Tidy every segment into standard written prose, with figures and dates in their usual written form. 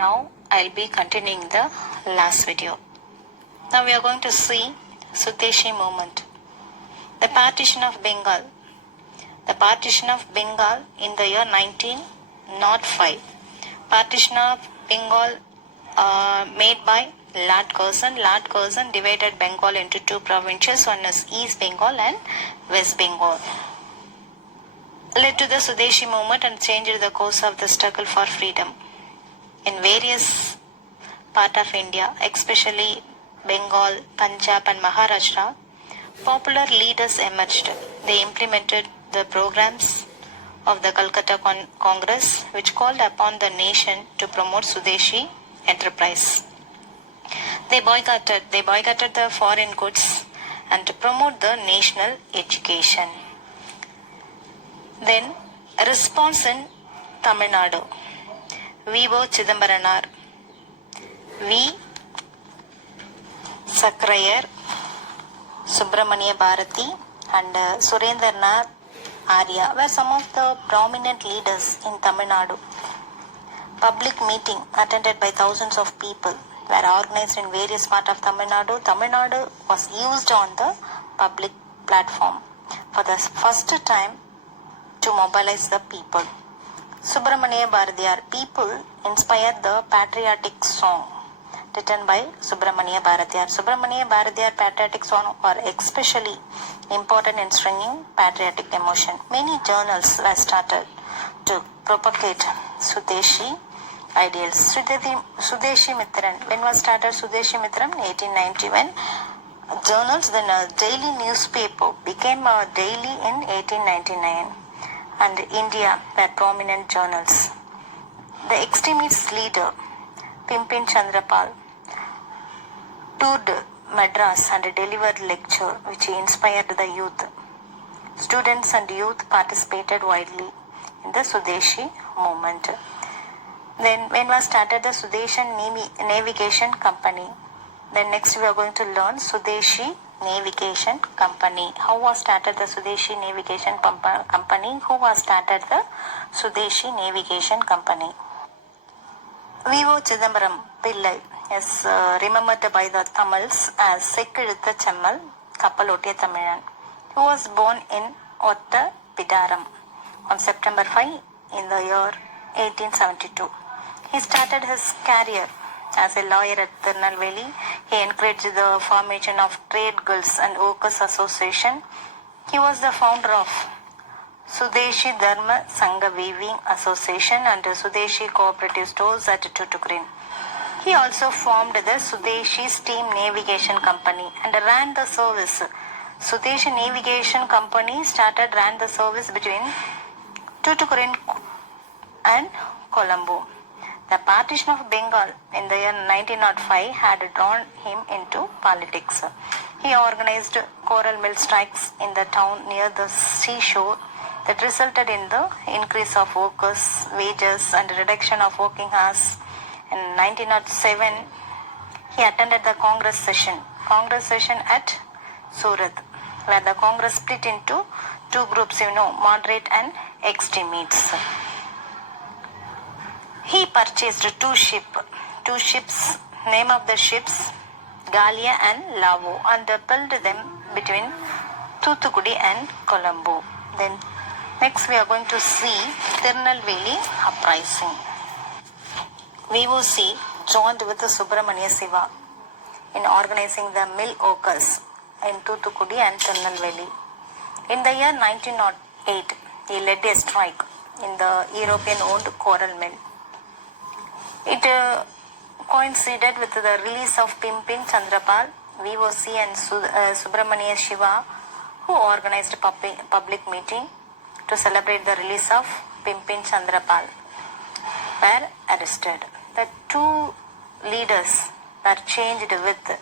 Now I'll be continuing the last video. Now we are going to see Swadeshi movement. The partition of Bengal. The partition of Bengal in the year 1905. Partition of Bengal made by Lord Curzon. Lord Curzon divided Bengal into two provinces, one is East Bengal and West Bengal. Led to the Swadeshi movement and changed the course of the struggle for freedom. In various parts of India, especially Bengal, Punjab and Maharashtra, popular leaders emerged. They implemented the programs of the Calcutta Congress, which called upon the nation to promote Swadeshi enterprise. They boycotted the foreign goods and to promote the national education. Then, a response in Tamil Nadu. V.O. Chidambaranar, V. Sakrayar, Subramania Bharati and Surendranath Arya were some of the prominent leaders in Tamil Nadu. Public meeting attended by thousands of people were organized in various parts of Tamil Nadu. Tamil Nadu was used on the public platform for the first time to mobilize the people. Subramania Bharatiyar, people inspired the patriotic song written by Subramania Bharatiyar. Subramania Bharatiyar patriotic songs are especially important in stringing patriotic emotion. Many journals were started to propagate Swadeshi ideals. Swadeshi Mitran. When was started Swadeshi Mitran? 1891. Journals, then a daily newspaper became a daily in 1899. And India were prominent journals. The extremist leader, Pimpin Chandrapal, toured Madras and delivered lecture which inspired the youth. Students and youth participated widely in the Swadeshi movement. Then when was started the Swadeshi Navigation Company? Then next we are going to learn Swadeshi Navigation Company. How was started the Swadeshi Navigation Company? Who was started the Swadeshi Navigation Company? V.O. Chidambaram Pillai is remembered by the Tamils as Sekkilutha Chammal Kappalotiya Tamilan. He was born in Otta Pidaram on September 5 in the year 1872. He started his career as a lawyer at Tirunelveli. He encouraged the formation of Trade Guilds and Workers Association. He was the founder of Swadeshi Dharma Sangha Weaving Association and Swadeshi Cooperative Stores at Tuticorin. He also formed the Swadeshi Steam Navigation Company and ran the service. Swadeshi Navigation Company ran the service between Tuticorin and Colombo. The partition of Bengal in the year 1905 had drawn him into politics. He organized coral mill strikes in the town near the seashore that resulted in the increase of workers' wages and reduction of working hours. In 1907, he attended the Congress session at Surat, where the Congress split into two groups, moderate and extremists. He purchased two ships, name of the ships Galia and Lavo, and built them between Thoothukudi and Colombo. Then next we are going to see Tirunelveli uprising. VOC joined with Subramania Siva in organizing the mill workers in Thoothukudi and Tirunelveli. In the year 1908, he led a strike in the European-owned coral mill. It coincided with the release of Pimpin Chandrapal, VOC and Subramania Shiva, who organized a public meeting to celebrate the release of Pimpin Chandrapal, were arrested. The two leaders were charged with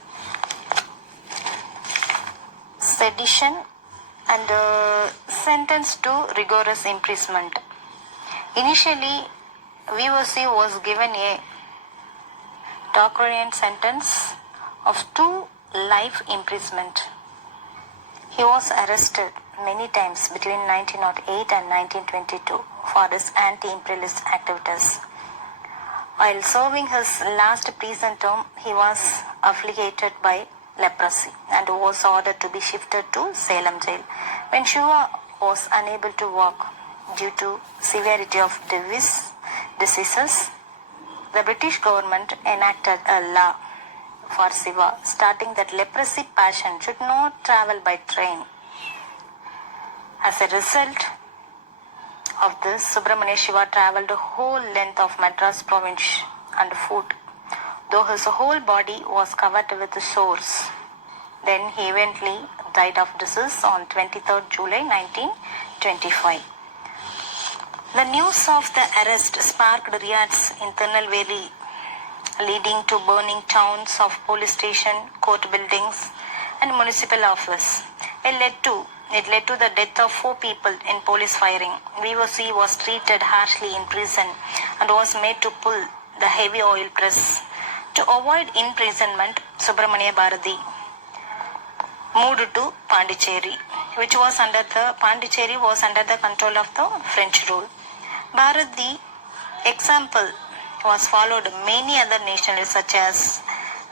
sedition and sentenced to rigorous imprisonment. Initially, VOC was given a draconian sentence of 2 life imprisonment. He was arrested many times between 1908 and 1922 for his anti-imperialist activities. While serving his last prison term, he was afflicted by leprosy and was ordered to be shifted to Salem jail. When Shiva was unable to walk due to severity of diseases, the British government enacted a law for Shiva, stating that leprosy patient should not travel by train. As a result of this, Subramania Shiva travelled the whole length of Madras province and foot, though his whole body was covered with sores. Then he eventually died of disease on 23rd July 1925. The news of the arrest sparked riots in Tirunelveli, leading to burning towns of police station, court buildings and municipal office. It led to the death of 4 people in police firing. VOC was treated harshly in prison and was made to pull the heavy oil press. To avoid imprisonment, Subramania Bharati moved to Pondicherry, which was under the control of the French rule. Bharati example was followed many other nationalists such as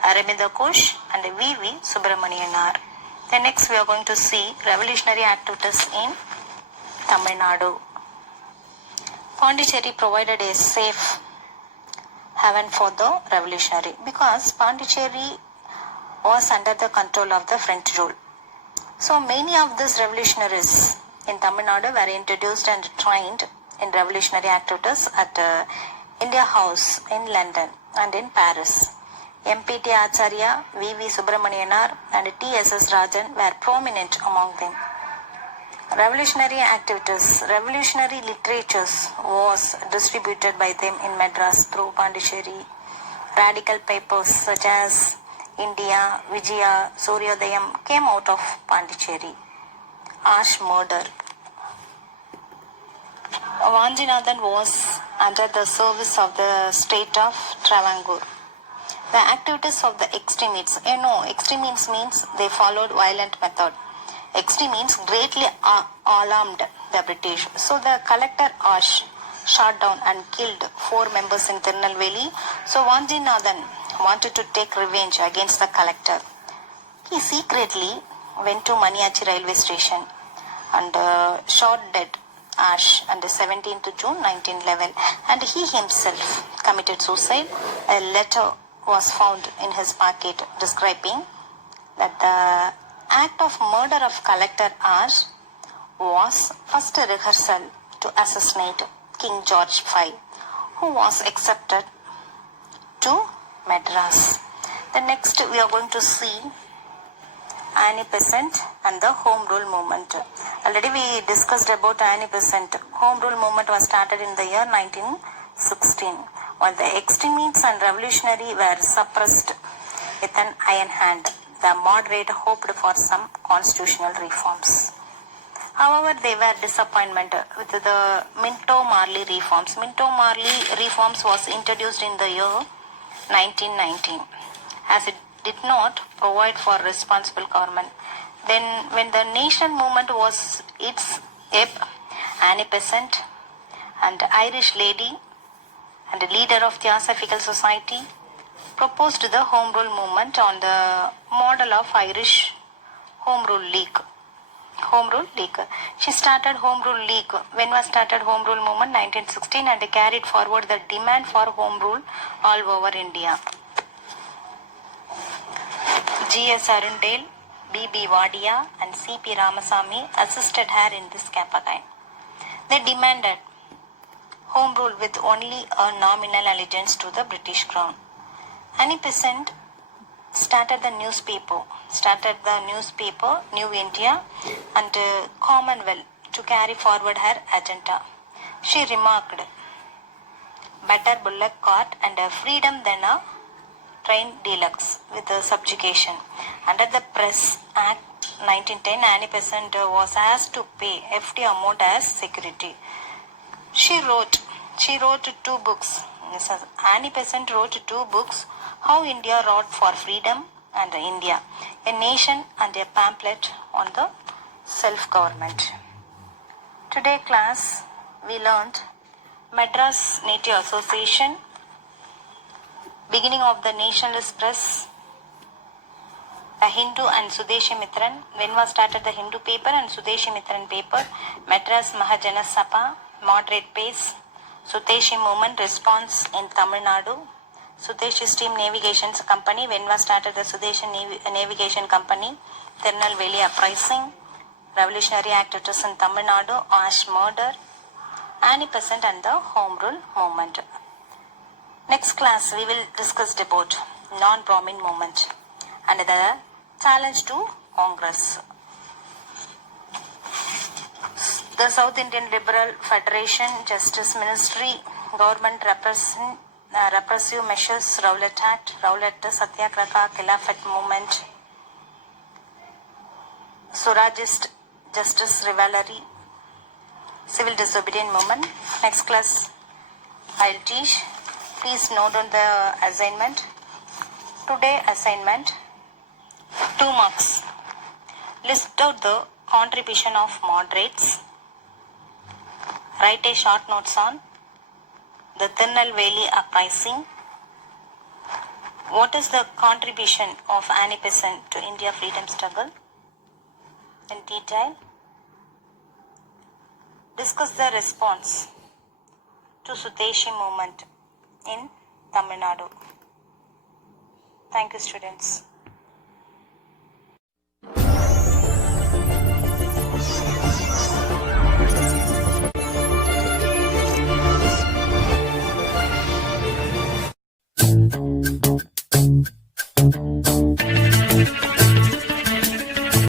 Aravinda Ghosh and V.V. Subramanianar. Then next we are going to see revolutionary activities in Tamil Nadu. Pondicherry provided a safe haven for the revolutionary because Pondicherry was under the control of the French rule. So many of these revolutionaries in Tamil Nadu were introduced and trained in revolutionary activities at India House in London and in Paris. M.P.T. Acharya, V.V. Subramanianar and T.S.S. Rajan were prominent among them. Revolutionary activities, revolutionary literatures was distributed by them in Madras through Pondicherry. Radical papers such as India, Vijaya, Suryodayam came out of Pondicherry. Ash murder. Vanjinathan was under the service of the state of Travancore. The activities of the extremists, extremists means they followed violent method. Extremists greatly alarmed the British. So the collector Ash shot down and killed 4 members in Tirunelveli. So Vanjinathan wanted to take revenge against the collector. He secretly went to Maniachi railway station and shot dead Ash on the 17th June 1911, and he himself committed suicide. A letter was found in his pocket describing that the act of murder of collector Ash was first rehearsal to assassinate King George V, who was accepted to Madras. The next we are going to see Annie Besant and the Home Rule Movement. Already we discussed about Annie Besant. Home Rule Movement was started in the year 1916, while the extremists and revolutionary were suppressed with an iron hand. The moderate hoped for some constitutional reforms. However, they were disappointed with the Minto-Marley reforms. Minto-Marley reforms was introduced in the year 1919, as it did not provide for responsible government. Then, when the nation movement was its ebb, Annie Besant, and Irish lady and leader of Theosophical Society, proposed the Home Rule movement on the model of Irish Home Rule League. She started Home Rule League. When was started Home Rule movement? 1916, and carried forward the demand for Home Rule all over India. G.S. Arundale, B.B. Wadia and C.P. Ramasamy assisted her in this campaign. They demanded Home Rule with only a nominal allegiance to the British crown. Annie Besant started the newspaper New India and Commonwealth to carry forward her agenda. She remarked, better bullock cart and freedom than a train deluxe with subjugation. Under the Press Act 1910, Annie Besant was asked to pay FD amount as security. She wrote 2 books. Annie Besant wrote 2 books, How India Wrought for Freedom and India, a Nation, and a pamphlet on the self-government. Today class we learned Madras Native Association, Beginning of the nationalist press, the Hindu and Sudeshi Mitran. When was started the Hindu paper and Sudeshi Mitran paper? Madras Mahajana Sabha, moderate pace. Sudeshi movement response in Tamil Nadu. Sudeshi Steam Navigation Company. When was started the Sudeshi Navigation Company? Tirunelveli uprising. Revolutionary activities in Tamil Nadu. Ash murder. Annie Besant and the Home Rule movement. Next class we will discuss about non-Brahmin movement and the challenge to Congress. The South Indian Liberal Federation, Justice Ministry, Government repressive measures, Rowlatt Act, Rowlatt Satyagraha, Khilafat movement, Surajist Justice Rivalry, Civil Disobedient movement. Next class I'll teach. Please note on the assignment. Today assignment 2 marks. List out the contribution of moderates. Write a short notes on the Tirunelveli uprising. What is the contribution of Annie Besant to India freedom struggle? In detail. Discuss the response to Sudeshi movement in Tamil Nadu. Thank you, students.